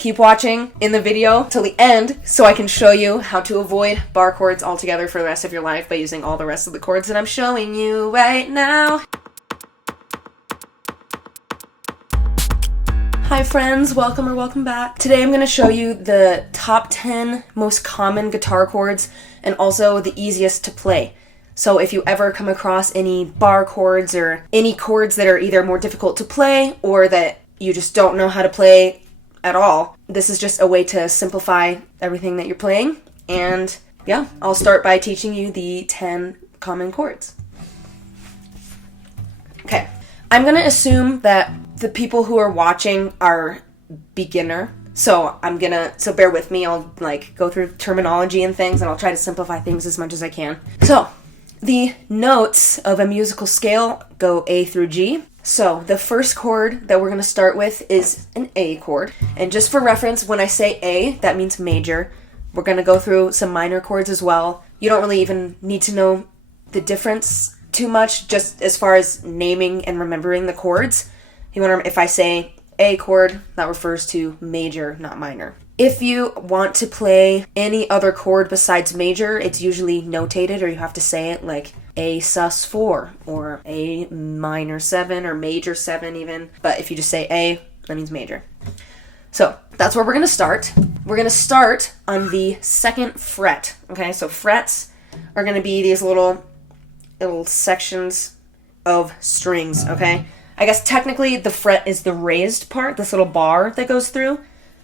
keep watching in the video till the end so I can show you how to avoid bar chords altogether for the rest of your life by using all the rest of the chords that I'm showing you right now. Hi friends, welcome or welcome back. Today I'm going to show you the top 10 most common guitar chords and also the easiest to play. So if you ever come across any bar chords or any chords that are either more difficult to play or that you just don't know how to play at all, this is just a way to simplify everything that you're playing. And yeah, I'll start by teaching you the 10 common chords. Okay, I'm going to assume that the people who are watching are beginner. So bear with me. I'll go through terminology and things, and I'll try to simplify things as much as I can. So the notes of a musical scale go A through G. So the first chord that we're going to start with is an A chord. And just for reference, when I say A, that means major. We're going to go through some minor chords as well. You don't really even need to know the difference too much, just as far as naming and remembering the chords. If I say A chord, that refers to major, not minor. If you want to play any other chord besides major, it's usually notated, or you have to say it like A sus4 or A minor 7 or major 7 even. But if you just say A, that means major. So that's where we're going to start. We're going to start on the second fret. Okay, so frets are going to be these little sections of strings, okay? I guess technically the fret is the raised part, this little bar that goes through.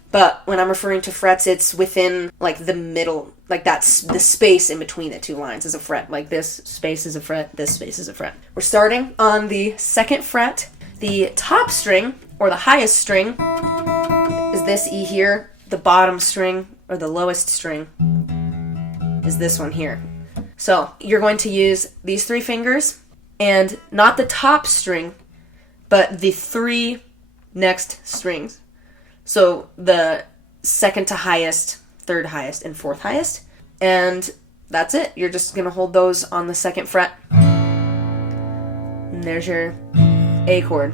But when I'm referring to frets, it's within the middle, that's the space in between the two lines is a fret. Like this space is a fret, this space is a fret. We're starting on the second fret. The top string, or the highest string, is this E here. The bottom string, or the lowest string, is this one here. So you're going to use these 3 fingers, and not the top string, but the 3 next strings. So the second to highest, third highest, and fourth highest. And that's it. You're just going to hold those on the second fret. And there's your A chord.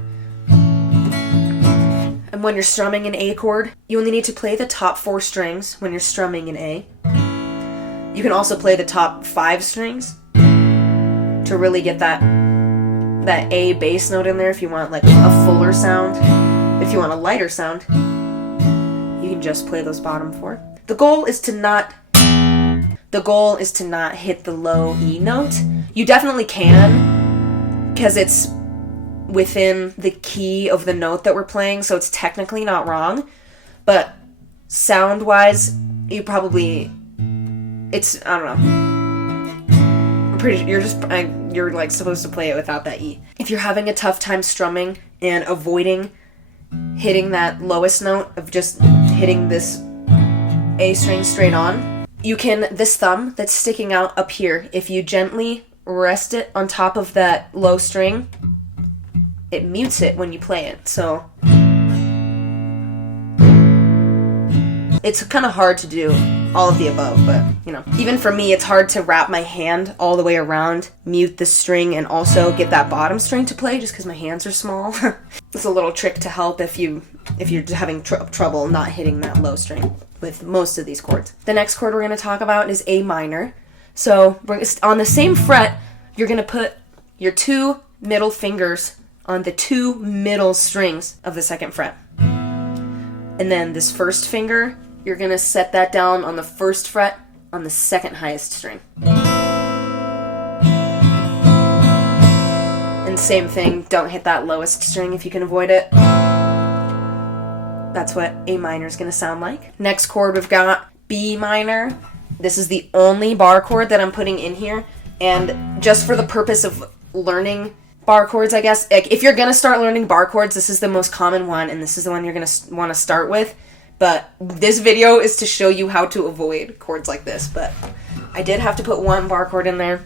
And when you're strumming an A chord, you only need to play the top 4 strings when you're strumming an A. You can also play the top 5 strings to really get that A bass note in there if you want a fuller sound. If you want a lighter sound, you can just play those bottom 4. The goal is to not hit the low E note. You definitely can, because it's within the key of the note that we're playing, so it's technically not wrong. But sound-wise, I don't know. I'm pretty sure you're supposed to play it without that E. If you're having a tough time strumming and avoiding hitting that lowest note of just hitting this A string straight on, this thumb that's sticking out up here, if you gently rest it on top of that low string, it mutes it when you play it. So it's kind of hard to do all of the above, but even for me, it's hard to wrap my hand all the way around, mute the string, and also get that bottom string to play just because my hands are small. It's a little trick to help if you're having trouble not hitting that low string with most of these chords. The next chord we're going to talk about is A minor. So on the same fret, you're going to put your 2 middle fingers on the 2 middle strings of the second fret. And then this first finger, you're going to set that down on the first fret on the second highest string. And same thing, don't hit that lowest string if you can avoid it. That's what A minor is going to sound like. Next chord, we've got B minor. This is the only bar chord that I'm putting in here. And just for the purpose of learning bar chords, I guess, if you're going to start learning bar chords, this is the most common one, and this is the one you're going to want to start with. But this video is to show you how to avoid chords like this. But I did have to put 1 bar chord in there.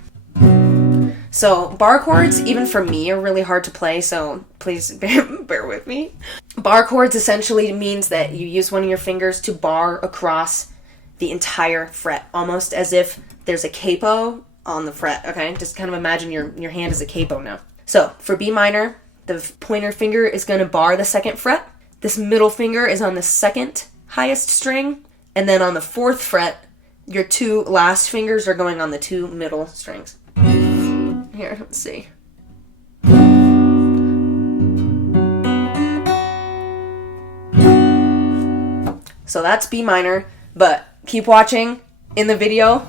So bar chords, even for me, are really hard to play, so please bear with me. Bar chords essentially means that you use one of your fingers to bar across the entire fret, almost as if there's a capo on the fret, okay? Just kind of imagine your hand is a capo now. So for B minor, the pointer finger is going to bar the second fret. This middle finger is on the second highest string, and then on the 4th fret, your 2 last fingers are going on the 2 middle strings. Here, let's see. So that's B minor, but keep watching in the video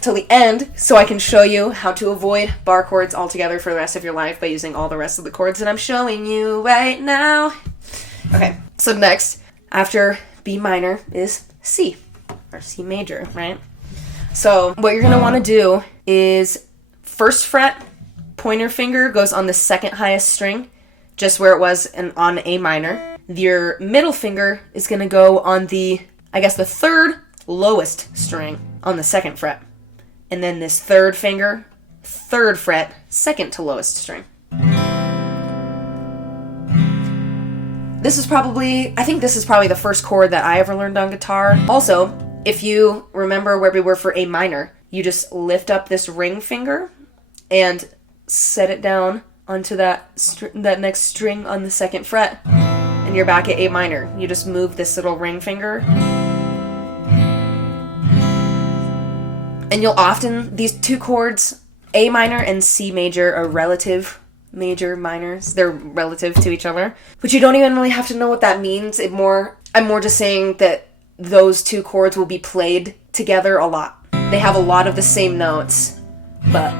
till the end so I can show you how to avoid bar chords altogether for the rest of your life by using all the rest of the chords that I'm showing you right now. Okay, so next, after B minor is C, or C major, right? So what you're going to want to do is 1st fret, pointer finger goes on the 2nd highest string, just where it was on A minor. Your middle finger is going to go on the 3rd lowest string on the 2nd fret. And then this 3rd finger, 3rd fret, 2nd to lowest string. I think this is probably the first chord that I ever learned on guitar. Also, if you remember where we were for A minor, you just lift up this ring finger and set it down onto that next string on the 2nd fret. And you're back at A minor. You just move this little ring finger. And you'll often, these 2 chords, A minor and C major, are relative major minors. They're relative to each other. But you don't even really have to know what that means. I'm more just saying that those 2 chords will be played together a lot. They have a lot of the same notes, but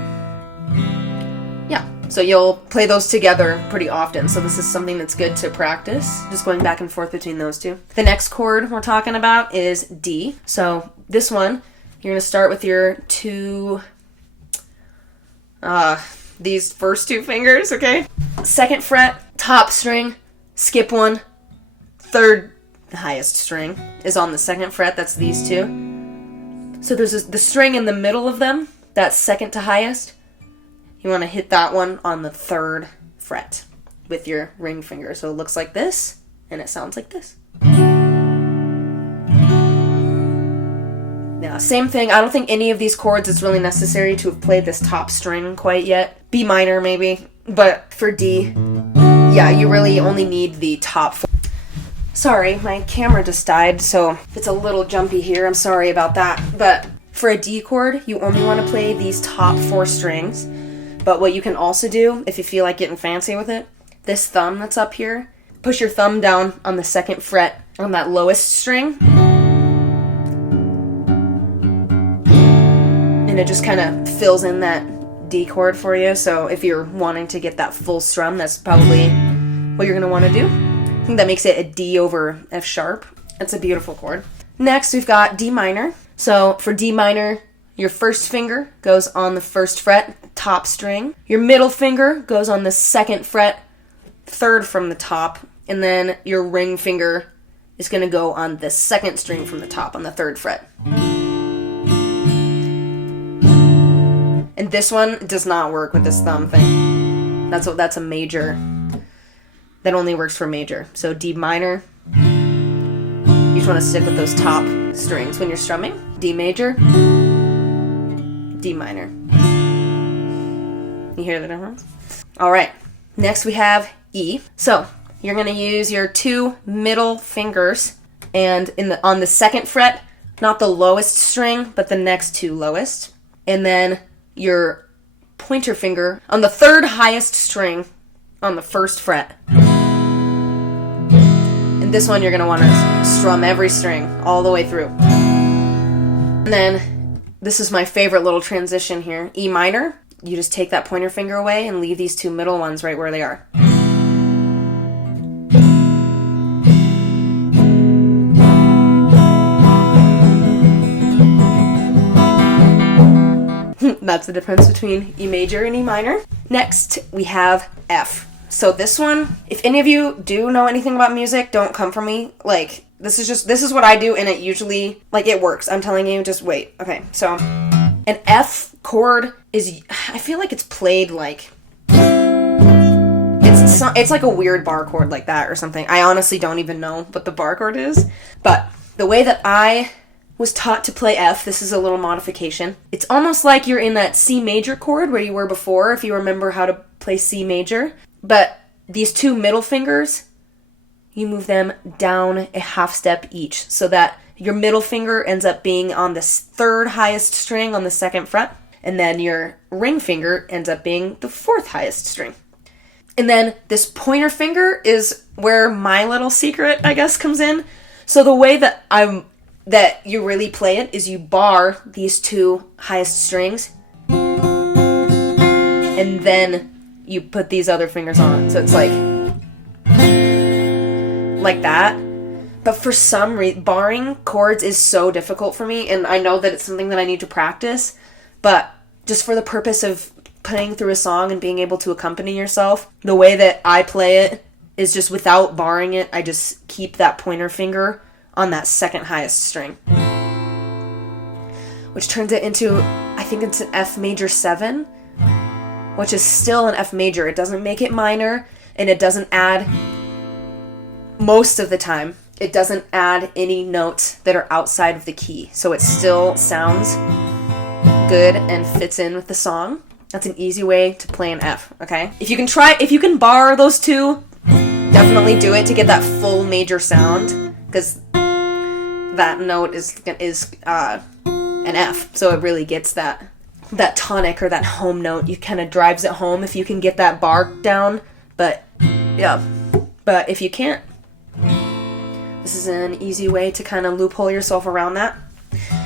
yeah. So you'll play those together pretty often. So this is something that's good to practice, just going back and forth between those 2. The next chord we're talking about is D. So this one, you're going to start with your 2, these first 2 fingers, okay? 2nd fret, top string, skip 1, 3rd highest string is on the 2nd fret, that's these 2. So there's the string in the middle of them, that's 2nd to highest. You want to hit that one on the 3rd fret with your ring finger. So it looks like this, and it sounds like this. Yeah, same thing. I don't think any of these chords it's really necessary to have played this top string quite yet. B minor maybe, but for D, yeah, you really only need the top 4. Sorry, my camera just died, so if it's a little jumpy here, I'm sorry about that. But for a D chord, you only want to play these top 4 strings. But what you can also do, if you feel like getting fancy with it, this thumb that's up here, push your thumb down on the 2nd fret on that lowest string. And it just kind of fills in that D chord for you. So if you're wanting to get that full strum, that's probably what you're going to want to do. I think that makes it a D over F sharp. It's a beautiful chord. Next, we've got D minor. So for D minor, your 1st finger goes on the 1st fret, top string. Your middle finger goes on the 2nd fret, 3rd from the top. And then your ring finger is going to go on the 2nd string from the top on the 3rd fret. And this one does not work with this thumb thing. That's a major. That only works for major. So D minor, you just want to stick with those top strings when you're strumming. D major, D minor. You hear the difference? All right. Next we have E. So you're going to use your 2 middle fingers, and on the 2nd fret, not the lowest string, but the next 2 lowest, and then your pointer finger on the 3rd highest string on the 1st fret. And this one you're going to want to strum every string all the way through. And then this is my favorite little transition here. E minor, you just take that pointer finger away and leave these 2 middle ones right where they are. That's the difference between E major and E minor. Next, we have F. So this one, if any of you do know anything about music, don't come for me. Like, this is what I do, and it usually, it works. I'm telling you, just wait. Okay, so an F chord is, I feel like it's played like, it's like a weird bar chord like that or something. I honestly don't even know what the bar chord is, but the way that I was taught to play F, this is a little modification. It's almost like you're in that C major chord where you were before, if you remember how to play C major. But these 2 middle fingers you move them down a half step each so that your middle finger ends up being on the third highest string on the second fret, and then your ring finger ends up being the fourth highest string. And then this pointer finger is where my little secret, I guess, comes in. So the way that you really play it is you bar these two highest strings, and then you put these other fingers on. So it's like that. But for some reason, barring chords is so difficult for me, and I know that it's something that I need to practice, but just for the purpose of playing through a song and being able to accompany yourself, the way that I play it is just without barring it, I just keep that pointer finger on that second highest string, which turns it into, I think it's an F major 7, which is still an F major. It doesn't make it minor, and it doesn't add, most of the time, it doesn't add any notes that are outside of the key. So it still sounds good and fits in with the song. That's an easy way to play an F, okay? If you can bar those two, definitely do it to get that full major sound, because that note is an F. So it really gets that tonic or that home note. You kind of drives it home if you can get that bar down. But yeah, but if you can't, this is an easy way to kind of loophole yourself around that.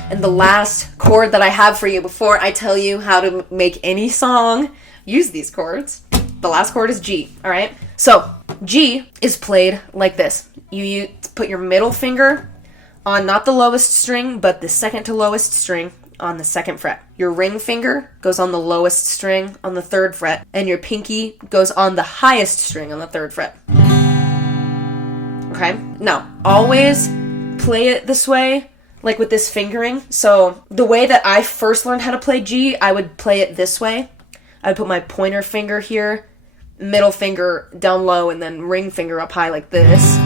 And the last chord that I have for you before I tell you how to make any song use these chords, the last chord is G, all right? So G is played like this. You put your middle finger on not the lowest string, but the second to lowest string on the second fret. Your ring finger goes on the lowest string on the third fret, and your pinky goes on the highest string on the third fret. Okay? Now, always play it this way, like with this fingering. So the way that I first learned how to play G, I would play it this way. I would put my pointer finger here, middle finger down low, and then ring finger up high like this.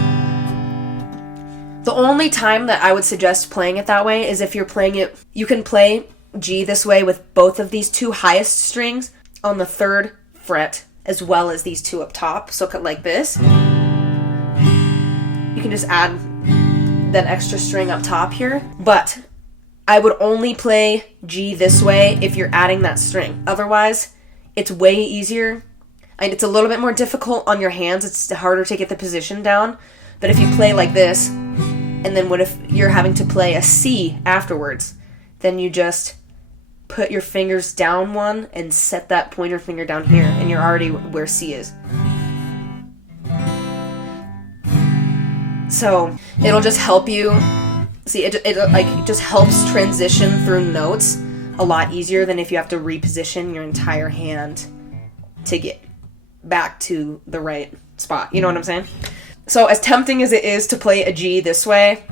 The only time that I would suggest playing it that way is if you're playing it, you can play G this way with both of these two highest strings on the third fret, as well as these two up top. So like this. You can just add that extra string up top here. But I would only play G this way if you're adding that string. Otherwise, it's way easier. And it's a little bit more difficult on your hands. It's harder to get the position down. But if you play like this, and then what if you're having to play a C afterwards? Then you just put your fingers down one and set that pointer finger down here, and you're already where C is. So it'll just help you see it like just helps transition through notes a lot easier than if you have to reposition your entire hand to get back to the right spot. You know what I'm saying? So as tempting as it is to play a G this way,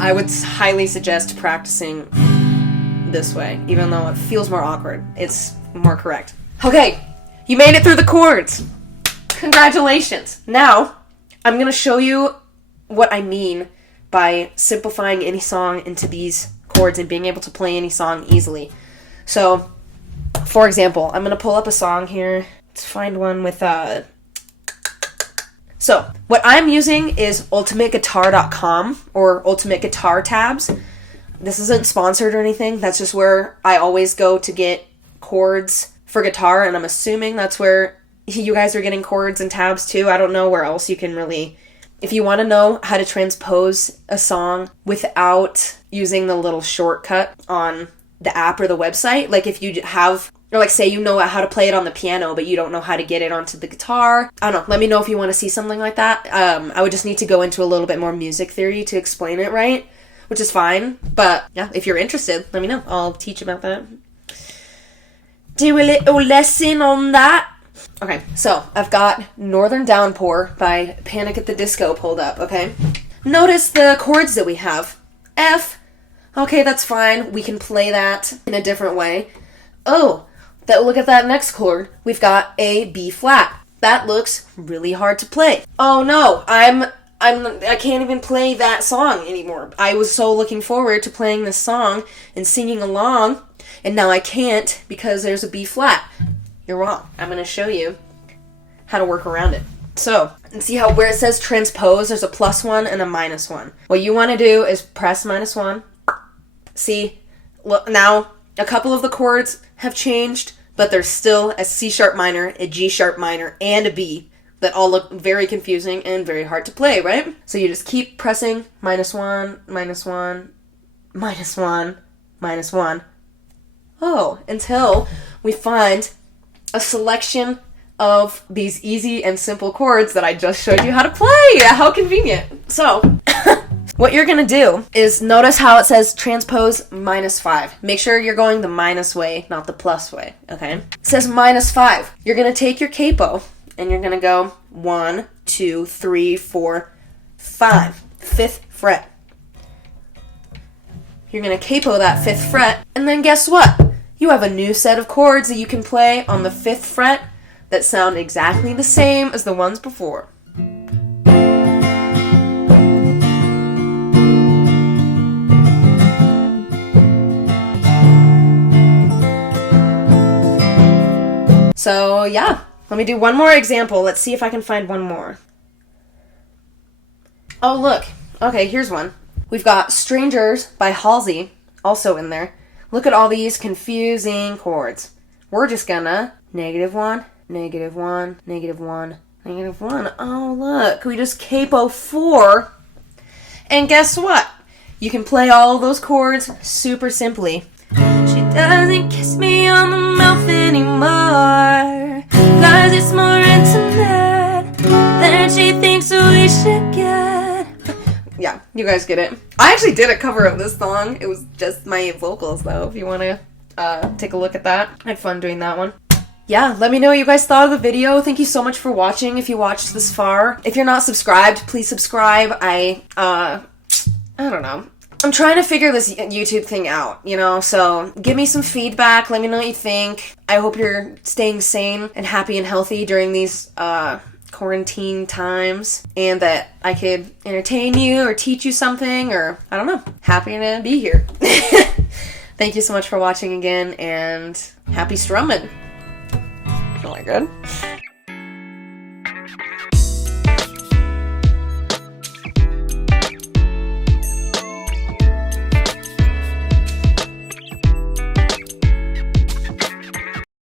I would highly suggest practicing this way, even though it feels more awkward. It's more correct. Okay, you made it through the chords. Congratulations. Now, I'm going to show you what I mean by simplifying any song into these chords and being able to play any song easily. So, for example, I'm going to pull up a song here. Let's find one with So, what I'm using is ultimateguitar.com or Ultimate Guitar Tabs. This isn't sponsored or anything. That's just where I always go to get chords for guitar, and I'm assuming that's where you guys are getting chords and tabs too. I don't know where else you can really... If you want to know how to transpose a song without using the little shortcut on the app or the website, like if you have... Or like say you know how to play it on the piano, but you don't know how to get it onto the guitar. I don't know. Let me know if you want to see something like that. I would just need to go into a little bit more music theory to explain it right, which is fine. But yeah, if you're interested, let me know. I'll teach about that. Do a little lesson on that. Okay, so I've got Northern Downpour by Panic at the Disco pulled up, okay? Notice the chords that we have. F. Okay, that's fine. We can play that in a different way. Oh. Look at that next chord. We've got a B flat. That looks really hard to play. Oh no, I can't even play that song anymore. I was so looking forward to playing this song and singing along, and now I can't because there's a B flat. You're wrong. I'm going to show you how to work around it. So, and see how where it says transpose, there's a +1 and a -1. What you want to do is press -1. See, look, now a couple of the chords have changed, but there's still a C sharp minor, a G sharp minor, and a B that all look very confusing and very hard to play, right? So you just keep pressing -1, -1, -1, -1. Oh, until we find a selection of these easy and simple chords that I just showed you how to play. How convenient. So, what you're gonna do is notice how it says transpose -5. Make sure you're going the minus way, not the plus way, okay? It says -5. You're gonna take your capo and you're gonna go 1, 2, 3, 4, 5. 5th fret. You're gonna capo that 5th fret, and then guess what? You have a new set of chords that you can play on the 5th fret that sound exactly the same as the ones before. So yeah, let me do one more example. Let's see if I can find one more. Oh look, okay, here's one. We've got Strangers by Halsey also in there. Look at all these confusing chords. We're just gonna -1, -1, -1, -1. Oh look, we just capo 4. And guess what? You can play all those chords super simply. She doesn't kiss me on the mouth anymore, 'cause it's more intimate than she thinks we should get. Yeah, you guys get it. I actually did a cover of this song. It was just my vocals though, if you want to take a look at that. I had fun doing that one. Yeah, let me know what you guys thought of the video. Thank you so much for watching if you watched this far. If you're not subscribed, please subscribe. I don't know. I'm trying to figure this YouTube thing out, you know, so give me some feedback. Let me know what you think. I hope you're staying sane and happy and healthy during these quarantine times, and that I could entertain you or teach you something, or I don't know. Happy to be here. Thank you so much for watching again, and happy strumming. Oh my god.